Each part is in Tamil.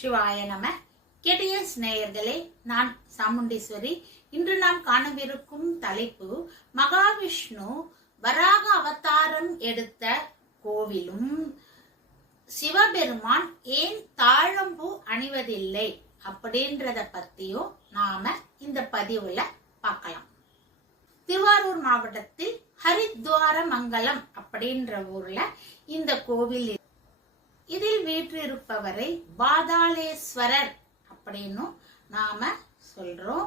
சிவாய நம. கேடிஎஸ் நேயர்களே நான் சாமுண்டீஸ்வரி. இன்று நாம் காணவிருக்கும் தலைப்பு மகாவிஷ்ணு வராக அவதாரம் எடுத்த கோவிலும் சிவபெருமான் ஏன் தாழம்பூ அணிவதில்லை அப்படின்றத பத்தியும் நாம இந்த பதிவுல பார்க்கலாம். திருவாரூர் மாவட்டத்தில் ஹரித்வார மங்கலம் அப்படின்ற ஊர்ல இந்த கோவில் வீற்றிருப்பவரை பாதாளேஸ்வரர் அப்படின்னும் நாம சொல்றோம்.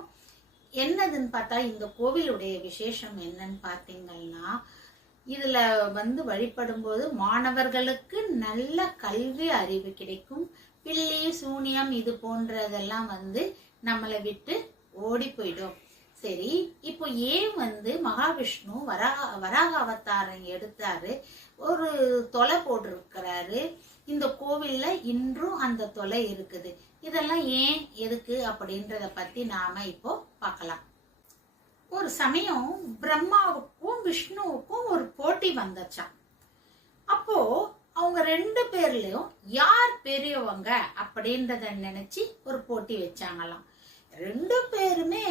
என்னதுன்னு பார்த்தா இந்த கோவிலுடைய விசேஷம் என்னன்னு பார்த்தீங்கன்னா இதுல வந்து வழிபடும் போது மாணவர்களுக்கு நல்ல கல்வி அறிவு கிடைக்கும். பில்லி சூனியம் இது போன்றதெல்லாம் வந்து நம்மளை விட்டு ஓடி போயிடும். சரி இப்போ ஏன் வந்து மகாவிஷ்ணு வராக வராக அவதாரம் எடுத்தாரு? ஒரு தொலை போட்டிருக்கிறாரு. இந்த கோவில்ல இன்றும் அந்த தொலை இருக்குது. இதெல்லாம் ஏன் எதுக்கு அப்படின்றத பத்தி நாம இப்போ பார்க்கலாம். ஒரு சமயம் பிரம்மாவுக்கும் விஷ்ணுவுக்கும் ஒரு போட்டி வந்துச்சாம். அப்போ அவங்க ரெண்டு பேர்லயும் யார் பெரியவங்க அப்படின்றத நினைச்சு ஒரு போட்டி வச்சாங்களாம். ரெண்டு பேருமே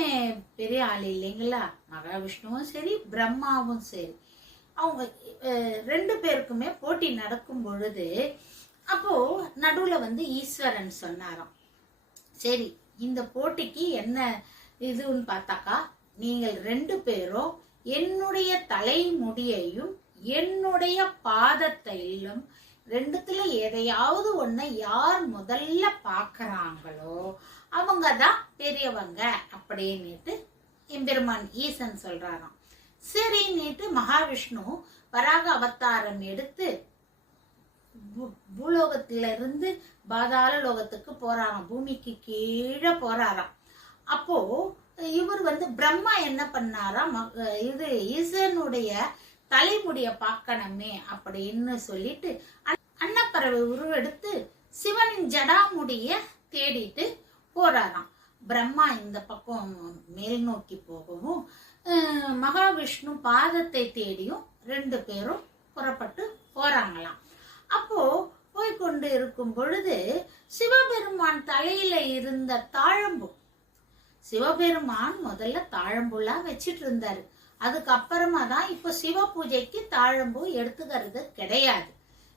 பெரிய ஆள் இல்லைங்களா? மகாவிஷ்ணுவும் சரி பிரம்மாவும் சரி. அவங்க ரெண்டு பேருக்குமே போட்டி நடக்கும் பொழுது அப்போ நடுவுல வந்து ஈஸ்வரன் சொன்னாராம். சரி இந்த போட்டிக்கு என்ன இதுன்னு பார்த்தாக்கா நீங்கள் ரெண்டு பேரும் என்னுடைய தலைமுடியையும் என்னுடைய பாதத்தையும் ரெண்டுத்துல எதையாவது ஒண்ண யார் முதல்ல பாக்குறாங்களோ அவங்க தான் பெரியவங்க அப்படின்னுட்டு எம்பெருமான் ஈசன் சொல்றாராம். சரின்னுட்டு மகாவிஷ்ணு வராக அவதாரம் எடுத்து பூலோகத்துல இருந்து பாதாள லோகத்துக்கு போறாராம். பூமிக்கு கீழே போறாராம். அப்போ இவர் வந்து பிரம்மா என்ன பண்ணாராம்? இது ஈசனுடைய தலைமுடிய பார்க்கணுமே அப்படின்னு சொல்லிட்டு அன்னப்பறவை உருவெடுத்து சிவனின் ஜடாமுடிய தேடிட்டு போறாராம். பிரம்மா இந்த பக்கம் மேல் நோக்கி போகவும் மகாவிஷ்ணு பாதத்தை தேடியும் ரெண்டு பேரும் புறப்பட்டு போறாங்களாம். அப்போ போய்கொண்டு இருக்கும் பொழுது சிவபெருமான் தலையில இருந்த தாழம்பு. சிவபெருமான் முதல்ல தாழம்புலாம் வச்சிட்டு இருந்தாரு அதுக்கப்புறமா தான் இப்போ சிவ பூஜைக்கு தாழம்பூ எடுத்துக்கிறது கிடையாது.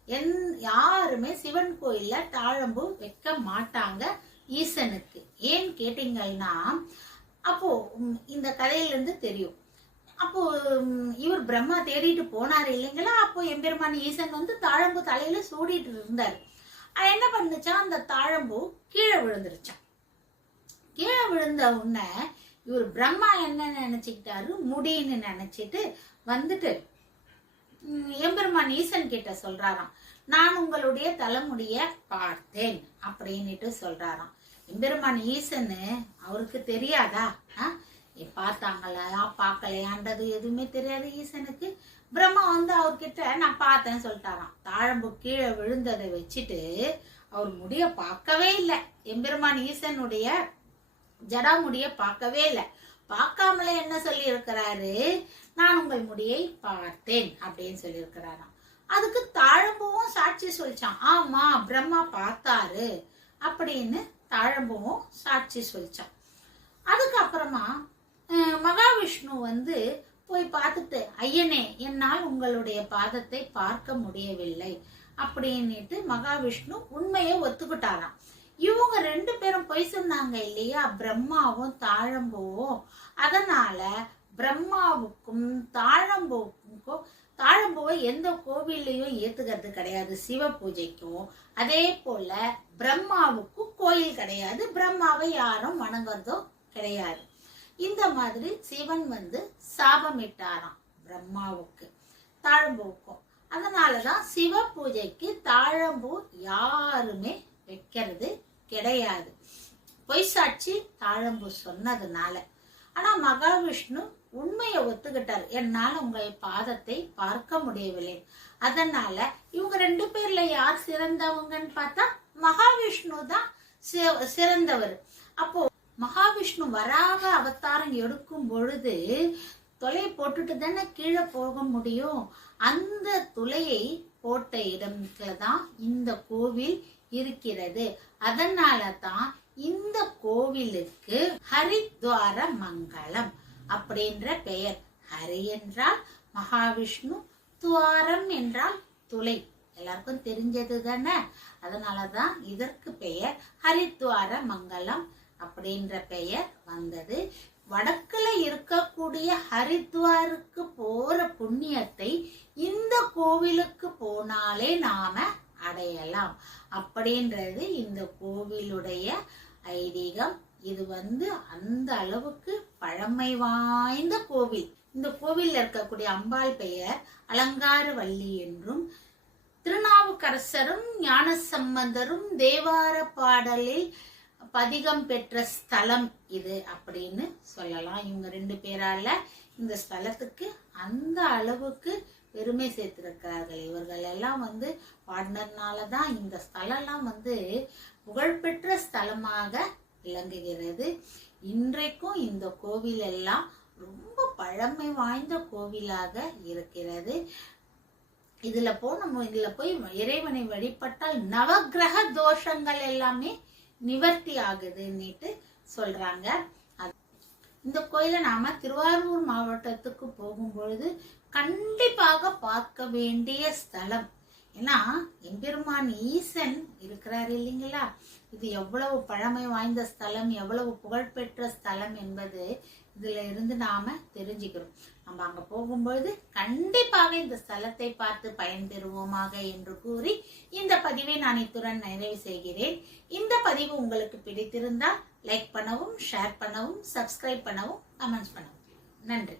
என் யாருமே சிவன் கோயில்ல தாழம்பூ வைக்க மாட்டாங்க ஈசனுக்கு. ஏன் கேட்டீங்கன்னா அப்போ இந்த கதையிலிருந்து தெரியும். அப்போ இவர் பிரம்மா தேடிட்டு போனாரு இல்லைங்களா? அப்போ எம்பெருமான் ஈசன் வந்து தாழம்பு தலையில சூடிட்டு இருந்தார். என்ன பண்ணுச்சா? அந்த தாழம்பு கீழே விழுந்துருச்சான் கீழே விழுந்த உடனே இவர் பிரம்மா என்ன நினைச்சுக்கிட்டாரு? முடின்னு நினைச்சிட்டு வந்துட்டு எம்பெருமான் ஈசன் கிட்ட சொல்றாராம். நான் உங்களுடைய தலைமுடிய பார்த்தேன் அப்படின்னுட்டு சொல்றாராம். எம்பெருமான் ஈசனு அவருக்கு தெரியாதா? ஆ? பார்த்தாங்களா? பார்க்கலையான்றது எதுவுமே தெரியாது ஈசனுக்கு. பிரம்மா வந்து அவர்கிட்ட நான் பார்த்தேன்னு சொல்லிட்டாராம். தாழம்பு கீழே விழுந்ததை வச்சுட்டு அவர் முடிய பார்க்கவே இல்லை. எம்பெருமான் ஈசனுடைய ஜடாமுடிய பார்க்கவே இல்லை. பார்க்காமலே என்ன சொல்லி இருக்கிறாரு நான் உங்கள் முடியை பார்த்தேன் அப்படின்னு சொல்லி இருக்கிறாராம் அதுக்கு தாழம்பூவும் சாட்சி சொல்லிச்சான் ஆமா பிரம்மா பார்த்தாரு அப்படின்னு தாழம்பூவும் சாட்சி சொல்லிச்சான் அதுக்கப்புறமா மகாவிஷ்ணு வந்து போய் பார்த்துட்டு ஐயனே என்னால் உங்களுடைய பாதத்தை பார்க்க முடியவில்லை. அப்படின்னுட்டு மகாவிஷ்ணு உண்மையை ஒத்துக்கிட்டாராம். இவங்க ரெண்டு பேரும் பொய் சொன்னாங்க இல்லையா? பிரம்மாவும் தாழம்பூவும். அதனால பிரம்மாவுக்கும் தாழம்பூவுக்கும் தாழம்பூவை எந்த கோவில்லையும் ஏத்துக்கிறது கிடையாது சிவ பூஜைக்கும். அதே போல பிரம்மாவுக்கும் கோயில் கிடையாது. பிரம்மாவை யாரும் வணங்குறதும் கிடையாது. இந்த மாதிரி சிவன் வந்து சாபமிட்டாராம் பிரம்மாவுக்கு தாழம்பூவுக்கும். அதனாலதான் சிவ பூஜைக்கு தாழம்பூ யாருமே வைக்கிறது கிடையாது. பொய் சாட்சி தாழம்பூ சொன்னதுனால. ஆனா மகாவிஷ்ணு உண்மையை ஒத்துக்கிட்டார். என்னால உங்கள் பாதத்தை பார்க்க முடியவில்லை. அதனால இவங்க ரெண்டு பேர்ல யார் சிறந்தவங்கன்னு பார்த்தா மகாவிஷ்ணு தான் சிறந்தவர். அப்போ மகாவிஷ்ணு வராக அவதாரம் எடுக்கும் பொழுது தொலை போட்டுட்டு தானே கீழே போக முடியும். அந்த துளையை போட்ட இடத்துல தான் இந்த கோவில் இருக்கிறது. அதனால தான் இந்த கோவிலுக்கு ஹரித்வார மங்கலம் அப்படின்ற பெயர். ஹரி என்றால் மகாவிஷ்ணு துவாரம் என்றால் துளை. எல்லாருக்கும் தெரிஞ்சது தானே அதனாலதான் இதற்கு பெயர் ஹரித்வார மங்கலம் அப்படின்ற பெயர் வந்தது. வடக்குல இருக்கக்கூடிய ஹரித்வாருக்கு போற புண்ணியத்தை இந்த கோவிலுக்கு போனாலே நாம அடையலாம். அப்படின்றது இந்த கோவிலுடைய ஐதீகம். இது வந்து அந்த அளவுக்கு பழமை வாய்ந்த கோவில். இந்த கோவில்ல இருக்கக்கூடிய அம்பாள் பெயர் அலங்காரவல்லி என்றும் திருநாவுக்கரசரும் ஞானசம்பந்தரும் தேவார பாடலில் பதிகம் பெற்ற ஸ்தலம் இது அப்படின்னு சொல்லலாம். இவங்க ரெண்டு பேரால இந்த ஸ்தலத்துக்கு அந்த அளவுக்கு பெருமை சேர்த்திருக்கிறார்கள். இவர்கள் எல்லாம் வந்து பாடினதுனால தான் இந்த ஸ்தலம்லாம் வந்து புகழ்பெற்ற ஸ்தலமாக விளங்குகிறது. இன்றைக்கும் இந்த கோவில் எல்லாம் ரொம்ப பழமை வாய்ந்த கோவிலாக இருக்கிறது. இதுல போ நம்ம இதுல போய் இறைவனை வழிபட்டால் நவக்கிரக தோஷங்கள் எல்லாமே நிவர்த்தி ஆகுதுன்னுட்டு சொல்றாங்க. அது- இந்த கோயிலை நாம திருவாரூர் மாவட்டத்துக்கு போகும்பொழுது கண்டிப்பாக பார்க்க வேண்டிய ஸ்தலம். ஏன்னா எம்பெருமான் ஈசன் இருக்கிறார் இல்லைங்களா? இது எவ்வளவு பழமை வாய்ந்த ஸ்தலம் எவ்வளவு புகழ்பெற்ற ஸ்தலம் என்பது இதுல இருந்து நாம தெரிஞ்சுக்கிறோம். நம்ம அங்க போகும்பொழுது கண்டிப்பாக இந்த ஸ்தலத்தை பார்த்து பயன்பெறுவோமாக என்று கூறி இந்த பதிவை நான் இத்துடன் நிறைவு செய்கிறேன். இந்த பதிவு உங்களுக்கு பிடித்திருந்தால் லைக் பண்ணவும் ஷேர் பண்ணவும் சப்ஸ்கிரைப் பண்ணவும் கமெண்ட்ஸ் பண்ணவும். நன்றி.